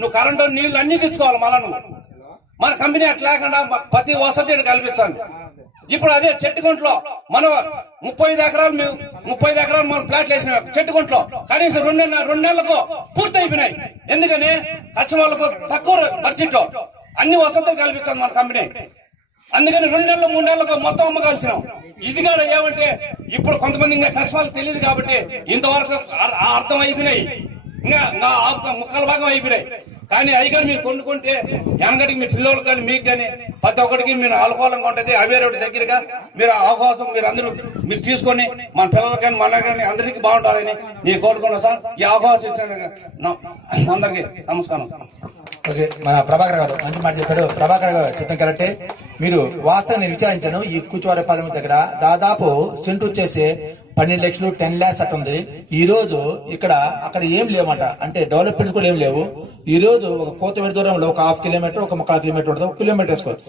నువ్వు కరెంటు నీళ్లు అన్ని తెచ్చుకోవాలి. మళ్ళా నువ్వు మన కంపెనీ అట్లా లేకుండా ప్రతి వసతి కల్పిస్తుంది. ఇప్పుడు అదే చెట్టుకుంట్లో మనం 35 ఎకరాలు మనం ప్లాట్లు వేసిన చెట్టుకుంట్లో కనీసం 2 నెలలకు పూర్తి అయిపోయినాయి. ఎందుకని కస్టమర్లకు తక్కువ బడ్జెట్ అన్ని వసతులు కల్పిస్తుంది మన కంపెనీ. అందుకని 2 నెలలు 3 నెలలకు మొత్తం అమ్మకాల్సినాం. ఇది కూడా ఏమంటే ఇప్పుడు కొంతమంది ఇంకా కస్టమర్లకు తెలియదు కాబట్టి ఇంతవరకు అర్థం అయిపోయినాయి, ఇంకా ముక్కల భాగం అయిపోయినాయి. కానీ అయ్యగారు మీరు కొనుక్కుంటే వెనకటికి మీ పిల్లలు కానీ మీకు కానీ ప్రతి ఒక్కరికి మీరు అనుకూలంగా ఉంటుంది. అవే రోడ్డు దగ్గరగా మీరు అవకాశం మీరు తీసుకొని మన పిల్లలు కానీ మన కానీ అందరికీ బాగుంటుందని నేను కోరుకున్నాను సార్. ఈ అవకాశం ఇచ్చాను అందరికీ నమస్కారం. ఓకే, మన ప్రభాకర్ గారు మంచి మాట చెప్పాడు. ప్రభాకర్ గారు చెప్పిన కరెక్టే. మీరు వాస్తవాన్ని విచారించాను. ఈ కూర్చోవాడపాలెం దగ్గర దాదాపు సెంటు వచ్చేసి 12 లక్షలు 10 lakhs అట్ట ఉంది. ఈ రోజు అక్కడ ఏం లేవట, అంటే డెవలప్మెంట్స్ కూడా ఏం లేవు. ఈ రోజు ఒక కోతవేడి దూరంలో ఒక 1/2 kilometer, ఒక 1/4 kilometer ఉంటుంది, 1 kilometer వేసుకోవాలి.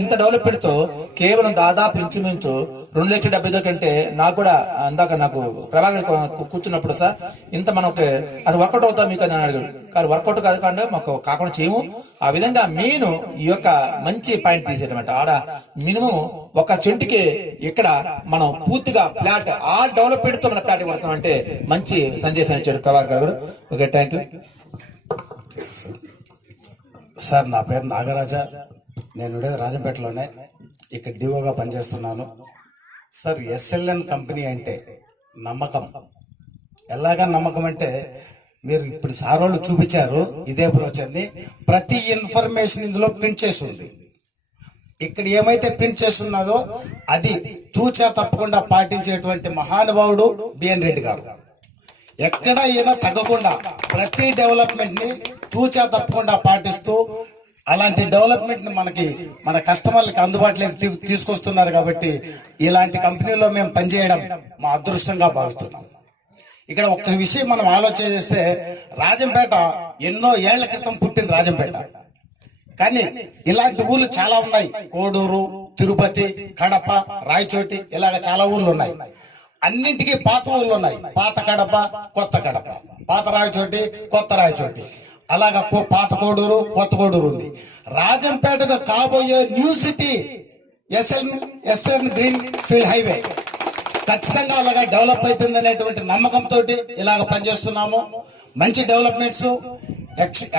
ఇంత డెవలప్మెంట్ తో కేవలం దాదాపు ఇంచుమించు 2,70,000 కంటే నాకు కూడా అందాక నాకు ప్రభాకర్ కూర్చున్నప్పుడు సార్ ఇంత మనకు అది వర్కౌట్ అవుతా మీకు అని అడిగాడు. కానీ వర్కౌట్ కాదు కానీ మాకు కాకుండా చేయము. ఆ విధంగా మెయిన్ ఈ యొక్క మంచి పాయింట్ తీసేటమాట. ఆడ మినిమం ఒక చెంటుకి ఇక్కడ మనం పూర్తిగా ఫ్లాట్ ఆల్ డెవలప్మెంట్ తో మన ఫ్లాట్ కొడతాం అంటే మంచి సందేశం ఇచ్చాడు ప్రభాకర్ గారు. Okay, thank you sir. నా పేరు నాగరాజా, నేను ఉండేది రాజంపేటలోనే, ఇక్కడ డిఓగా పనిచేస్తున్నాను సార్. ఎస్ఎల్ఎన్ కంపెనీ అంటే నమ్మకం. ఎలాగా నమ్మకం అంటే మీరు ఇప్పుడు సార్ వాళ్ళు చూపించారు ఇదే బ్రోచర్ని. ప్రతి ఇన్ఫర్మేషన్ ఇందులో ప్రింట్ చేసి ఉంది. ఇక్కడ ఏమైతే ప్రింట్ చేస్తున్నదో అది తూచా తప్పకుండా పాటించేటువంటి మహానుభావుడు బిఎన్ రెడ్డి గారు. ఎక్కడ ఏదో తగ్గకుండా ప్రతి డెవలప్మెంట్ ని తూచా తప్పకుండా పాటిస్తూ అలాంటి డెవలప్మెంట్ ని మన కస్టమర్లకి అందుబాటులోకి తీసుకొస్తున్నారు. కాబట్టి ఇలాంటి కంపెనీలో మేము పనిచేయడం మా అదృష్టంగా భావిస్తున్నాం. ఇక్కడ ఒక్క విషయం మనం ఆలోచన చేస్తే, రాజంపేట ఎన్నో ఏళ్ల క్రితం పుట్టిన రాజంపేట, కానీ ఇలాంటి ఊర్లు చాలా ఉన్నాయి. కోడూరు, తిరుపతి, కడప, రాయచోటి, ఇలాగ చాలా ఊర్లు ఉన్నాయి. అన్నింటికీ పాత ఊర్లు ఉన్నాయి. పాత కడప, కొత్త కడప, పాత రాయచోటి, కొత్త రాయచోటి, అలాగా పాత కోడూరు, కొత్త కోడూరు ఉంది. రాజంపేటకు కాబోయే new city SN green field highway ఖచ్చితంగా అలాగా డెవలప్ అవుతుంది అనేటువంటి నమ్మకంతో ఇలాగ పనిచేస్తున్నాము. మంచి డెవలప్మెంట్స్.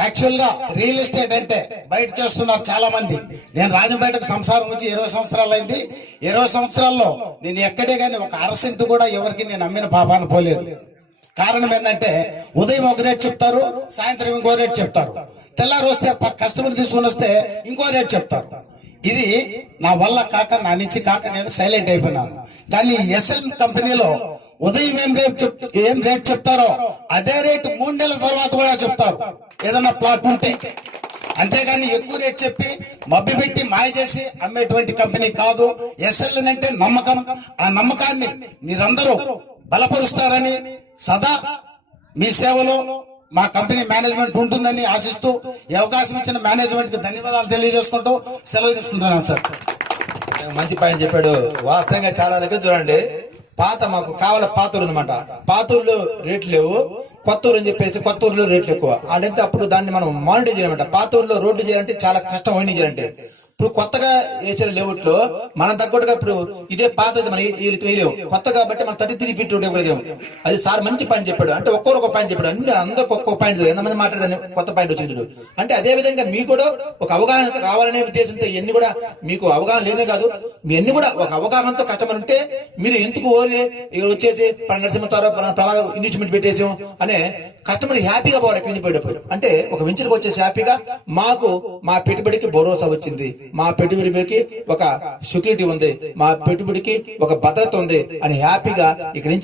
యాక్చువల్ గా రియల్ ఎస్టేట్ అంటే బయట చేస్తున్నారు చాలా మంది. నేను రాజంపేటకు సంసారం వచ్చి 20 సంవత్సరాలు అయింది. 20 సంవత్సరాల్లో నేను ఎక్కడే కానీ ఒక అరసెంట్ కూడా ఎవరికి నేను అమ్మిన పాపాన పోలేదు. కారణం ఏంటంటే ఉదయం ఒక రేట్ చెప్తారు, సాయంత్రం ఇంకో రేట్ చెప్తారు, తెల్లారు వస్తే కస్టమర్ తీసుకుని వస్తే ఇంకో రేట్ చెప్తారు. ఇది నా వల్ల కాక, నా నుంచి కాక నేను సైలెంట్ అయిపోయినాను. కానీ ఎస్ఎల్ కంపెనీలో ఉదయం ఏం రేట్ చెప్తారో అదే రేటు 3 నెలల తర్వాత కూడా చెప్తారు ఏదన్నా ప్లాట్ ఉంటే. అంతేగాని ఎక్కువ రేట్ చెప్పి మబ్బి పెట్టి మాయ చేసి అమ్మేటువంటి కంపెనీ కాదు. ఎస్ఎల్ అంటే నమ్మకం. ఆ నమ్మకాన్ని మీరందరూ బలపరుస్తారని సదా మీ సేవలో మా కంపెనీ మేనేజ్మెంట్ ఉంటుందని ఆశిస్తూ ఈ అవకాశం ఇచ్చిన మేనేజ్మెంట్ కి ధన్యవాదాలు తెలియజేసుకుంటూ సెలవు తీసుకుంటున్నాను సార్. మంచి పాయింట్ చెప్పాడు. వాస్తవంగా చాలా దగ్గర చూడండి, మాకు కావాల పాతూరు అనమాట. పాతూరులో రేట్లు లేవు, కొత్తూరు అని చెప్పేసి కొత్తూరులో రేట్లు ఎక్కువ. అంటే అప్పుడు దాన్ని మనం మానిటర్ చేయాలన్నమాట. పాతూరులో రోడ్డు చేయాలంటే చాలా కష్టం. వైండి చేయాలంటే ఇప్పుడు కొత్తగా వేసిన లేఅవుట్లో మనం తగ్గట్టుగా ఇప్పుడు ఇదే పాతది మనం వేయలేము. కొత్త కాబట్టి మనం 33 feet ఇవ్వగలిగాము. అది సార్ మంచి పాయింట్ చెప్పాడు. అంటే ఒక్కొక్క పాయింట్ చెప్పాడు. అందరికి ఒక్కొక్క పాయింట్, ఎంతమంది మాట్లాడదని కొత్త పాయింట్ వచ్చింది. అంటే అదే విధంగా మీకు కూడా ఒక అవగాహన రావాలనే ఉద్దేశంతో ఇవన్నీ కూడా మీకు అవగాహన లేదే కాదు, మీ అన్ని కూడా ఒక అవగాహనతో కస్టమర్ ఉంటే మీరు ఎందుకు వచ్చేసి నరసింహతారో ఇన్వెస్ట్మెంట్ పెట్టేసాం అనే కస్టమర్ హ్యాపీగా పోవాలి. ఎక్కడి నుంచి పోయేటప్పుడు అంటే ఒక వెంచర్కి వచ్చేసి హ్యాపీగా మాకు మా పెట్టుబడికి భరోసా వచ్చింది, మా పెట్టుబడికి ఒక సెక్యూరిటీ ఉంది, మా పెట్టుబడికి ఒక భద్రత ఉంది అని హ్యాపీగా ఇక్కడి నుంచి